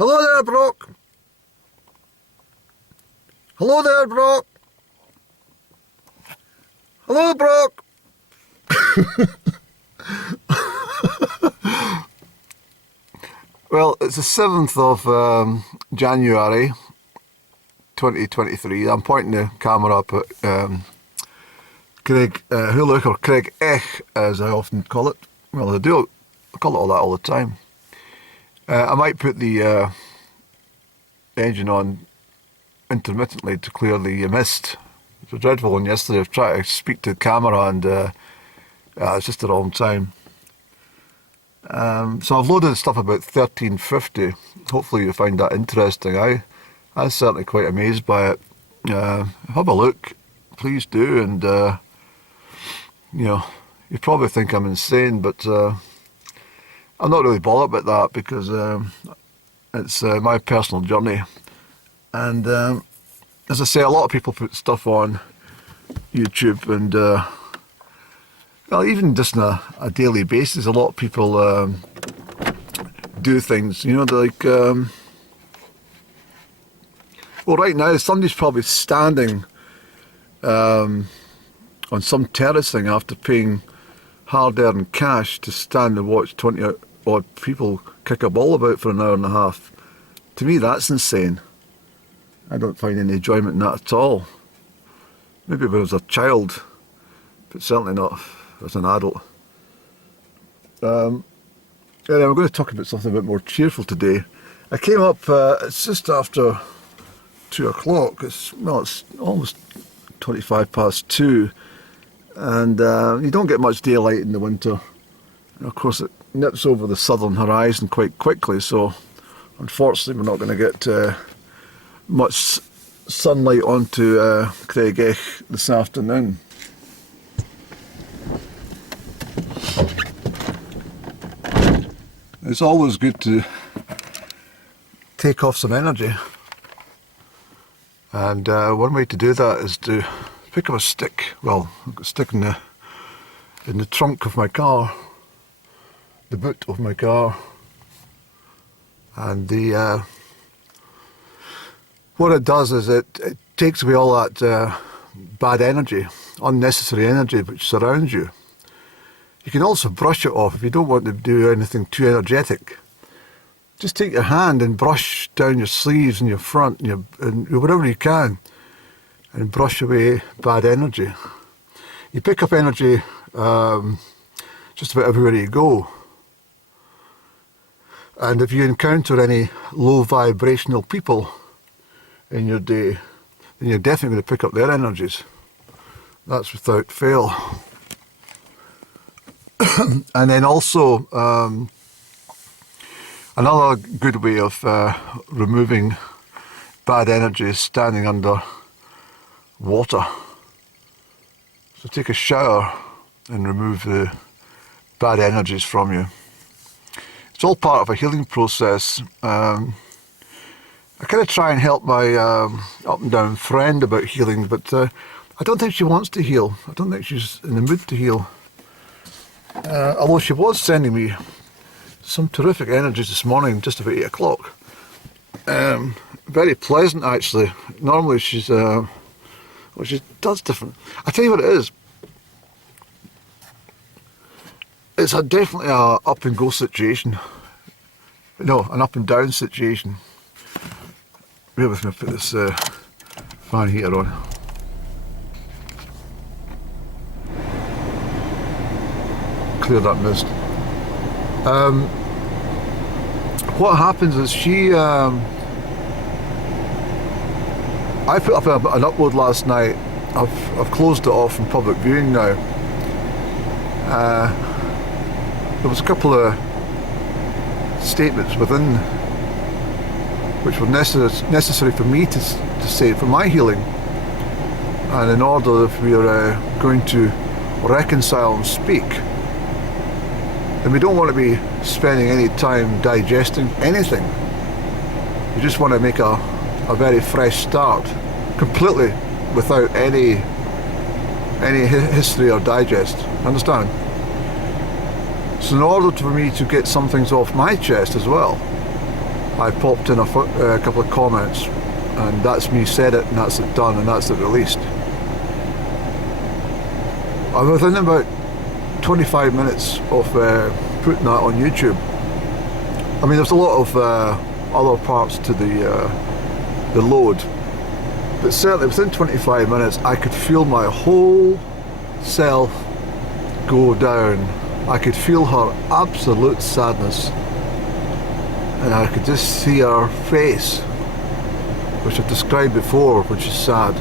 Hello there, Brock. Hello there, Brock. Hello, Brock. Well, it's the 7th of January 2023. I'm pointing the camera up at Crieff, or Crieff, as I often call it. Well, I call it all that all the time. I might put the engine on intermittently to clear the mist. It was a dreadful one yesterday. I've tried to speak to the camera and it's just the wrong time. So I've loaded stuff about 1350. Hopefully you'll find that interesting. I'm certainly quite amazed by it. Have a look, please do, and you probably think I'm insane, but I'm not really bothered about that because it's my personal journey. And as I say, a lot of people put stuff on YouTube, and well, even just on a daily basis, a lot of people do things, they're like, well, right now somebody's probably standing on some terrace thing after paying hard-earned cash to stand and watch 20-odd people kick a ball about for an hour and a half. To me, that's insane. I don't find any enjoyment in that at all. Maybe when I was a child, but certainly not as an adult. Anyway, we're going to talk about something a bit more cheerful today. I came up, it's just after 2 o'clock. It's almost 25 past 2. And you don't get much daylight in the winter. And of course it nips over the southern horizon quite quickly, so unfortunately we're not going to get much sunlight onto Crieff this afternoon. It's always good to take off some energy, and one way to do that is to pick up a stick. Well, I've got a stick in the trunk of my car, the boot of my car, and what it does is it takes away all that bad energy, unnecessary energy which surrounds you. You can also brush it off if you don't want to do anything too energetic. Just take your hand and brush down your sleeves and your front and whatever you can, and brush away bad energy. You pick up energy just about everywhere you go. And if you encounter any low vibrational people in your day, then you're definitely going to pick up their energies. That's without fail. And then also, another good way of removing bad energy is standing under water. So take a shower and remove the bad energies from you. It's all part of a healing process. I kind of try and help my up and down friend about healing, but I don't think she wants to heal. I don't think she's in the mood to heal. Although she was sending me some terrific energies this morning, just about 8 o'clock. Very pleasant, actually. Normally she does different. I tell you what it is. It's definitely a up and go situation. No, an up and down situation. Bear with me, I'll put this fan heater on. Clear that mist. What happens is I put up an upload last night. I've closed it off from public viewing now. There was a couple of statements within which were necessary for me to say for my healing, and in order, if we are going to reconcile and speak, then we don't want to be spending any time digesting anything. You just want to make a very fresh start, completely without any history or digest. Understand? So in order for me to get some things off my chest as well, I popped in a couple of comments, and that's me said it, and that's it done, and that's it released. I'm within about 25 minutes of putting that on YouTube. I mean, there's a lot of other parts to the load, but certainly within 25 minutes I could feel my whole self go down. I could feel her absolute sadness, and I could just see her face, which I've described before, which is sad.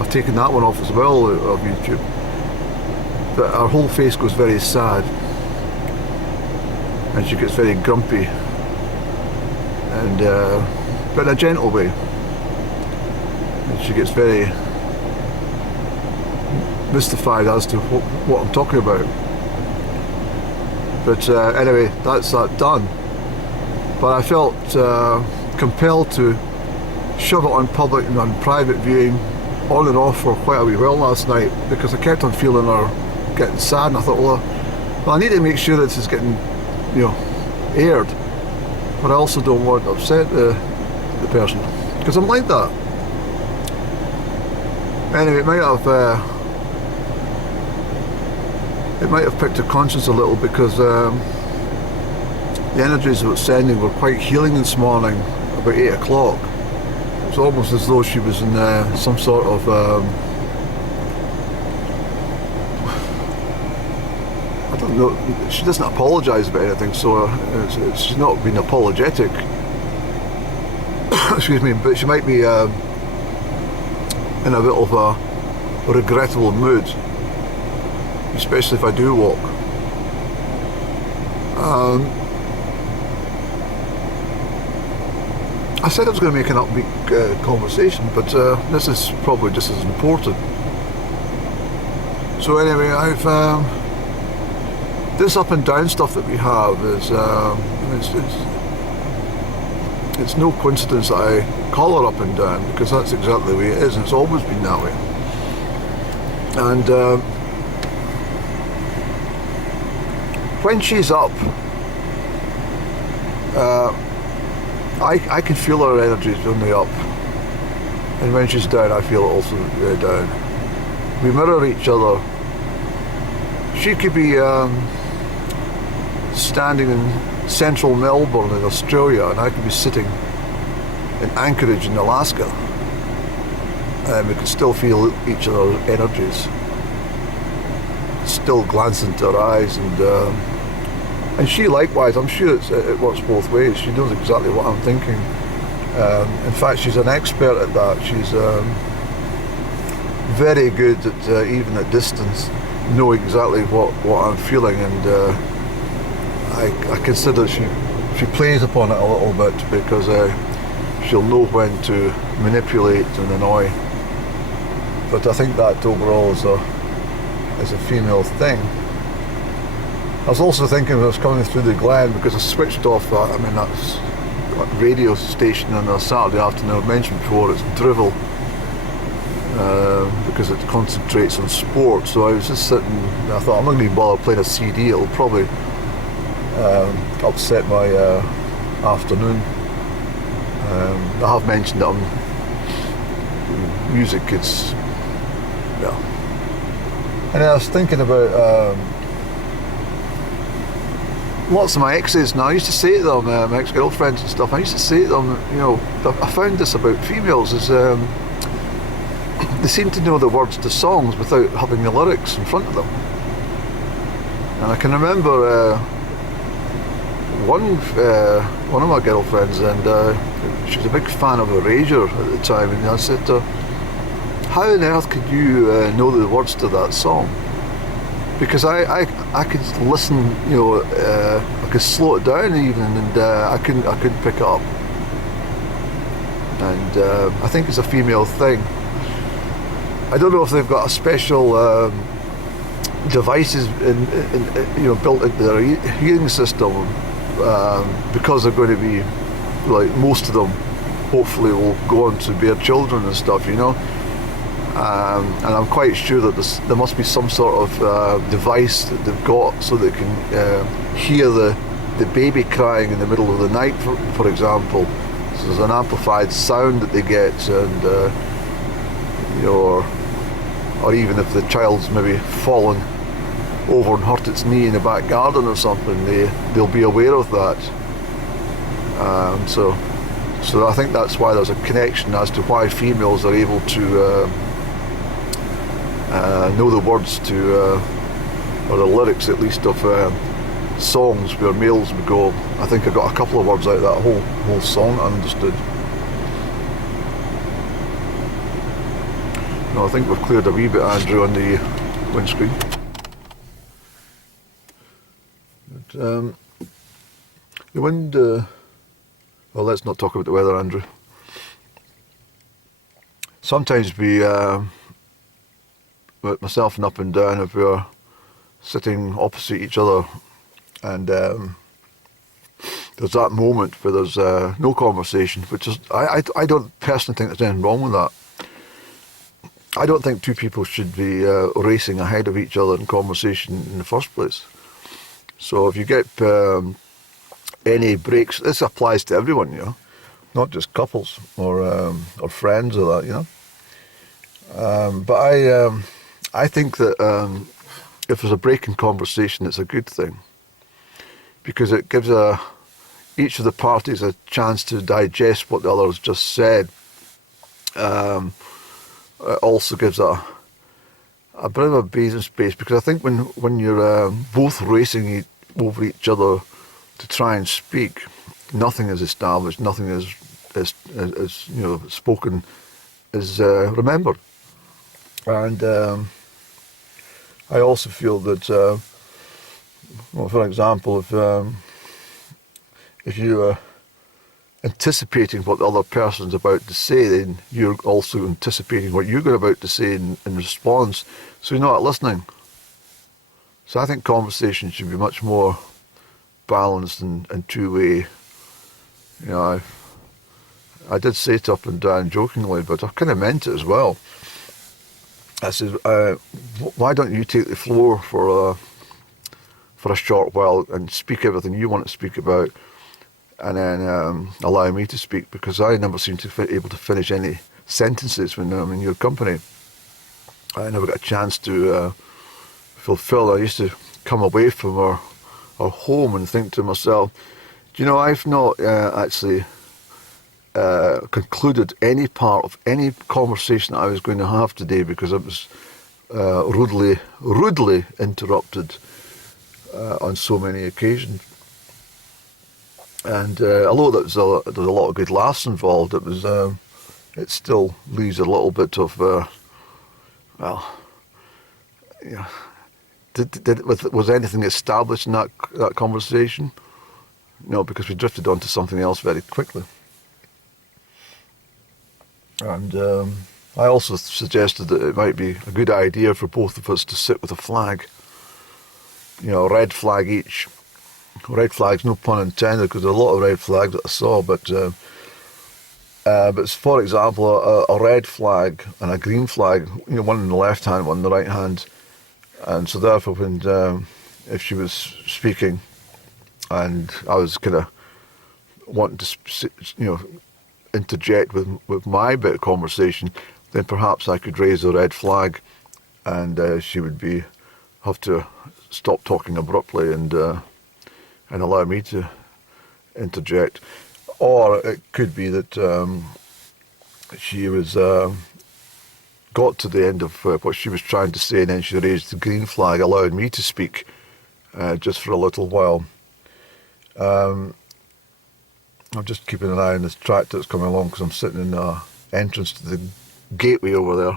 I've taken that one off as well of YouTube. But her whole face goes very sad, and she gets very grumpy, and but in a gentle way. And she gets very mystified as to what I'm talking about. But anyway, that's that done. But I felt compelled to shove it on public and on private viewing on and off for quite a wee while last night, because I kept on feeling her getting sad, and I thought, well, I need to make sure this is getting, aired, but I also don't want to upset the person, because I'm like that. Anyway, it might have picked her conscience a little, because the energies it was sending were quite healing this morning about 8 o'clock. It was almost as though she was in some sort of I don't know, she doesn't apologise about anything, so she's not been apologetic. Excuse me, but she might be in a bit of a regrettable mood, especially if I do walk. I said I was going to make an upbeat conversation, but this is probably just as important. So anyway, this up and down stuff that we have is it's no coincidence that I call her up and down, because that's exactly the way it is, and it's always been that way. And when she's up, I can feel her energies when they're up, and when she's down I feel it also down. We mirror each other. She could be standing in central Melbourne in Australia, and I could be sitting in Anchorage in Alaska, and we could still feel each other's energies, still glance into her eyes, and she likewise. I'm sure it works both ways. She knows exactly what I'm thinking. In fact, she's an expert at that. She's very good at even at distance know exactly what I'm feeling, and I consider she plays upon it a little bit, because she'll know when to manipulate and annoy. But I think that overall is a female thing. I was also thinking when I was coming through the Glen, because I switched off that radio station on a Saturday afternoon. I've mentioned before, it's drivel, because it concentrates on sport. So I was just sitting, I thought, I'm not going to bother playing a CD, it'll probably upset my afternoon. I have mentioned that music, it's, and I was thinking about lots of my exes now. I used to say to them, my ex-girlfriends and stuff, I used to say to them, I found this about females, is they seem to know the words to songs without having the lyrics in front of them. And I can remember one of my girlfriends, and she was a big fan of Erasure at the time, and I said to her, how on earth could you know the words to that song? Because I could listen, I could slow it down even, and I couldn't pick it up. And I think it's a female thing. I don't know if they've got a special devices built into their hearing system, because they're going to be, like, most of them hopefully will go on to bear children and stuff, and I'm quite sure that there must be some sort of device that they've got, so they can hear the the baby crying in the middle of the night, for example. So there's an amplified sound that they get, and or even if the child's maybe fallen over and hurt its knee in the back garden or something, they'll be aware of that. So I think that's why there's a connection as to why females are able to know the words to, or the lyrics at least, of songs where males would go, I think I got a couple of words out of that whole song I understood. No, I think we've cleared a wee bit, Andrew, on the windscreen. But, the wind, well, let's not talk about the weather, Andrew. Sometimes myself and Up and Down, if we're sitting opposite each other, and there's that moment where there's no conversation, which is, I don't personally think there's anything wrong with that. I don't think two people should be racing ahead of each other in conversation in the first place. So if you get any breaks, this applies to everyone, not just couples or friends or that, But I think that if there's a break in conversation, it's a good thing, because it gives each of the parties a chance to digest what the other has just said. It also gives a bit of a breathing space, because I think when you're both racing over each other to try and speak, nothing is established, nothing is spoken, is remembered. And I also feel that, well, for example, if you anticipating what the other person's about to say, then you're also anticipating what you're about to say in response, so you're not listening. So I think conversation should be much more balanced and two-way. I did say it Up and Down jokingly, but I kind of meant it as well. I said, why don't you take the floor for a short while and speak everything you want to speak about, and then allow me to speak, because I never seem to be able to finish any sentences when I'm in your company. I never got a chance to fulfill. I used to come away from our home and think to myself, I've not actually concluded any part of any conversation that I was going to have today, because it was rudely interrupted on so many occasions. And although there's a lot of good laughs involved, it still leaves a little bit of was anything established in that conversation? No, because we drifted on to something else very quickly. And I also suggested that it might be a good idea for both of us to sit with a flag, a red flag each. Red flags, no pun intended, because there are a lot of red flags that I saw, but for example, a red flag and a green flag, one in the left hand, one in the right hand, and so therefore when if she was speaking and I was kind of wanting to interject with my bit of conversation, then perhaps I could raise the red flag, and she would have to stop talking abruptly and allow me to interject. Or it could be that she was got to the end of what she was trying to say, and then she raised the green flag, allowing me to speak just for a little while. I'm just keeping an eye on this tractor that's coming along, because I'm sitting in the entrance to the gateway over there.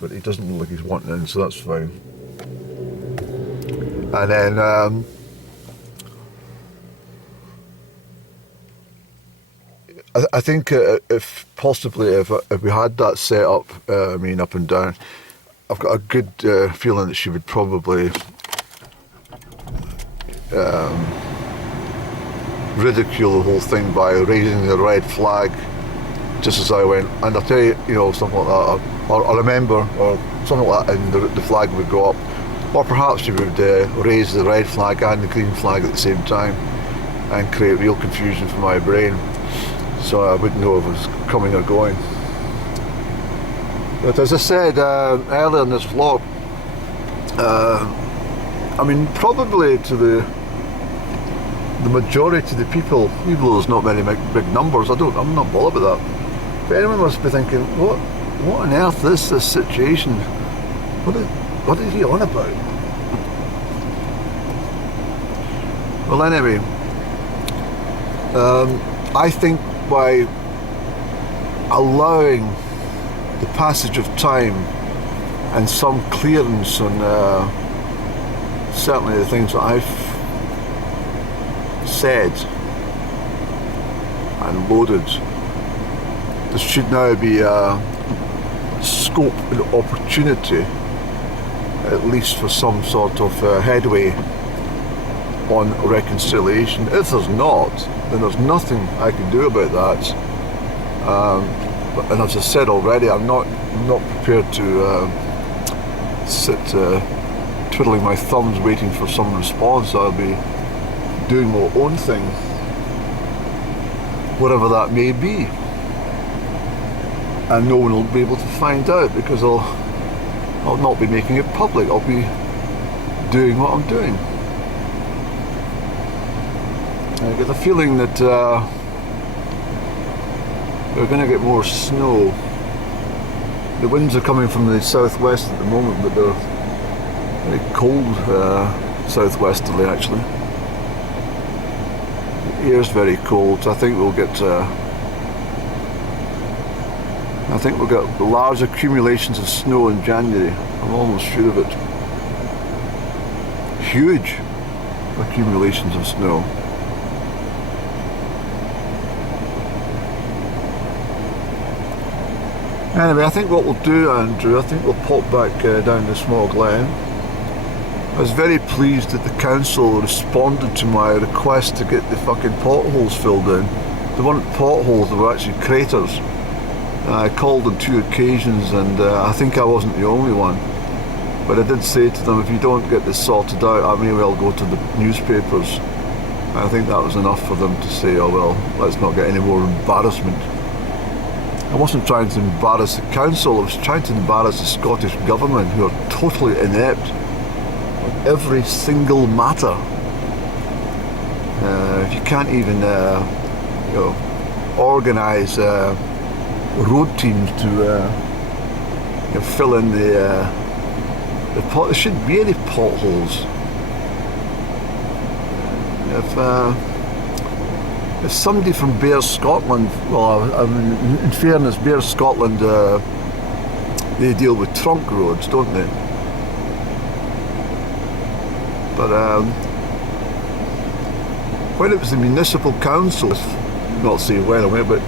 But he doesn't look like he's wanting in, so that's fine. And then I think if we had that set up, Up and Down, I've got a good feeling that she would probably ridicule the whole thing by raising the red flag just as I went. And I'll tell you, something like that, or remember, or something like that, and the flag would go up. Or perhaps you would raise the red flag and the green flag at the same time and create real confusion for my brain, so I wouldn't know if it was coming or going. But as I said earlier in this vlog, I mean, probably to the majority of the people, even though there's not many big numbers, I'm not bothered with that. But anyone must be thinking, what on earth is this situation? What is he on about? Well, anyway, I think by allowing the passage of time and some clearance on certainly the things that I've said and loaded, there should now be scope and opportunity, at least for some sort of headway on reconciliation. If there's not, then there's nothing I can do about that. And as I said already, I'm not prepared to sit twiddling my thumbs waiting for some response. I'll be doing my own thing, whatever that may be, and no one will be able to find out because I'll not be making it public. I'll be doing what I'm doing. I get the feeling that we're going to get more snow. The winds are coming from the southwest at the moment, but they're very cold southwesterly actually. The air's very cold, so I think we'll get large accumulations of snow in January. I'm almost sure of it. Huge accumulations of snow. Anyway, I think what we'll do, Andrew, I think we'll pop back down to Small Glen. I was very pleased that the council responded to my request to get the fucking potholes filled in. They weren't potholes, they were actually craters. I called on 2 occasions and I think I wasn't the only one. But I did say to them, if you don't get this sorted out, I may well go to the newspapers. And I think that was enough for them to say, oh well, let's not get any more embarrassment. I wasn't trying to embarrass the council, I was trying to embarrass the Scottish Government, who are totally inept on every single matter. If you can't even organise road teams to fill in there shouldn't be any potholes. If somebody from Bears Scotland, well, I mean, in fairness, Bears Scotland, they deal with trunk roads, don't they? But when it was the municipal councils, not saying when or when, but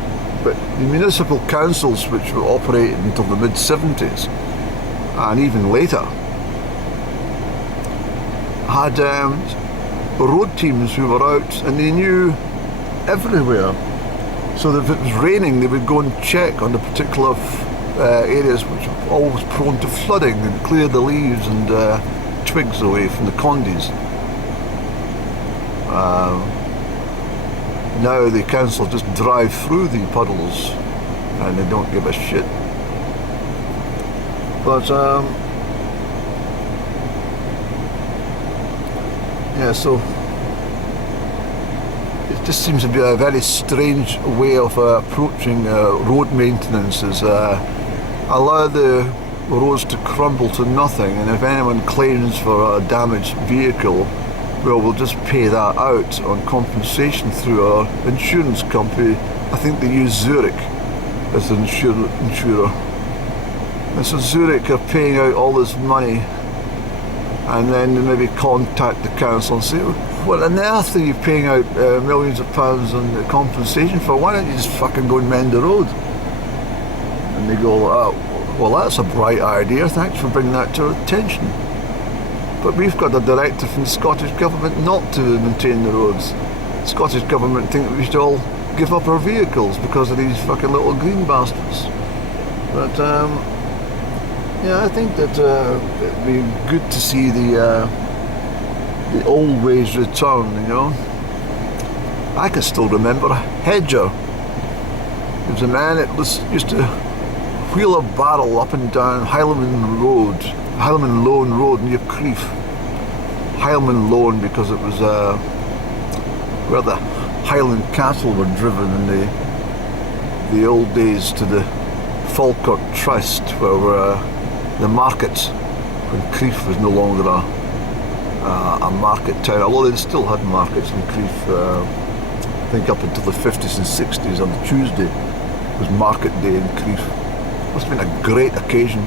the municipal councils, which were operating until the mid-70s and even later, had road teams who were out and they knew everywhere. So that if it was raining, they would go and check on the particular areas which were always prone to flooding and clear the leaves and twigs away from the condies. Now the council just drive through the puddles and they don't give a shit. But yeah, so it just seems to be a very strange way of approaching road maintenance, is allow the roads to crumble to nothing, and if anyone claims for a damaged vehicle, well, we'll just pay that out on compensation through our insurance company. I think they use Zurich as an insurer. And so Zurich are paying out all this money, and then they maybe contact the council and say, what on earth are you paying out millions of pounds on compensation for? Why don't you just fucking go and mend the road? And they go, oh, well, that's a bright idea, thanks for bringing that to our attention. But we've got a directive from the Scottish Government not to maintain the roads. The Scottish Government think that we should all give up our vehicles because of these fucking little green bastards. But Yeah, I think that it'd be good to see the old ways return, you know. I can still remember a hedger. There was a man that used to wheel a barrel up and down Highland Lone Road near Crieff. Highland Lone because it was where the Highland Castle were driven in the old days to the Falkirk Trust, where the markets, when Crieff was no longer a market town, although they still had markets in Crieff. I think up until the 50s and 60s on the Tuesday was market day in Crieff. Must have been a great occasion.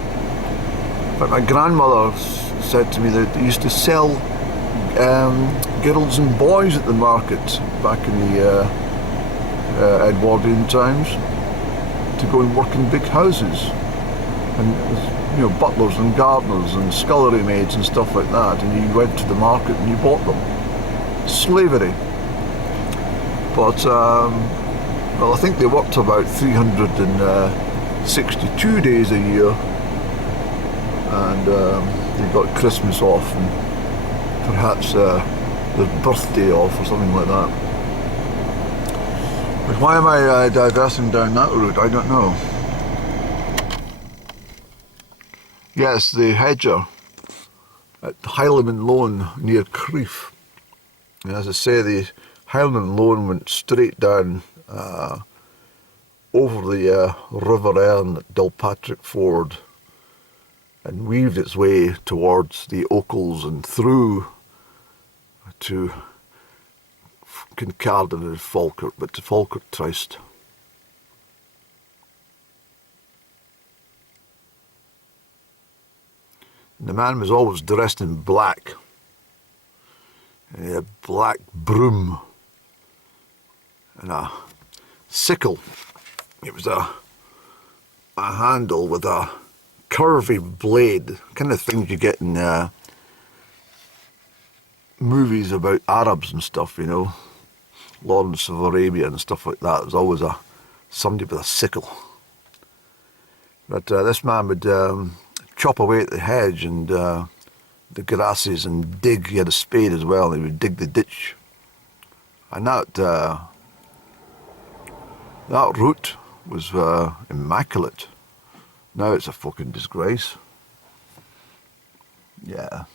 But my grandmother said to me that they used to sell girls and boys at the market back in the Edwardian times to go and work in big houses, and you know, butlers and gardeners and scullery maids and stuff like that, and you went to the market and you bought them. Slavery. But well, I think they worked about 362 days a year, and they got Christmas off and perhaps their birthday off or something like that. But why am I diversing down that route? I don't know. Yes, the hedger at Highland Lone near Crieff. And as I say, the Highland Lone went straight down over the River Erne at Dalpatrick Ford and weaved its way towards the Ochils and through to Kincardine and Falkirk, but to Falkirk Trust. And the man was always dressed in black. And he had a black broom and a sickle. It was a handle with a curvy blade, kind of things you get in movies about Arabs and stuff, you know, Lawrence of Arabia and stuff like that. There was always somebody with a sickle. But this man would chop away at the hedge and the grasses and dig. He had a spade as well, and he would dig the ditch. And that route was immaculate. Now it's a fucking disgrace. Yeah.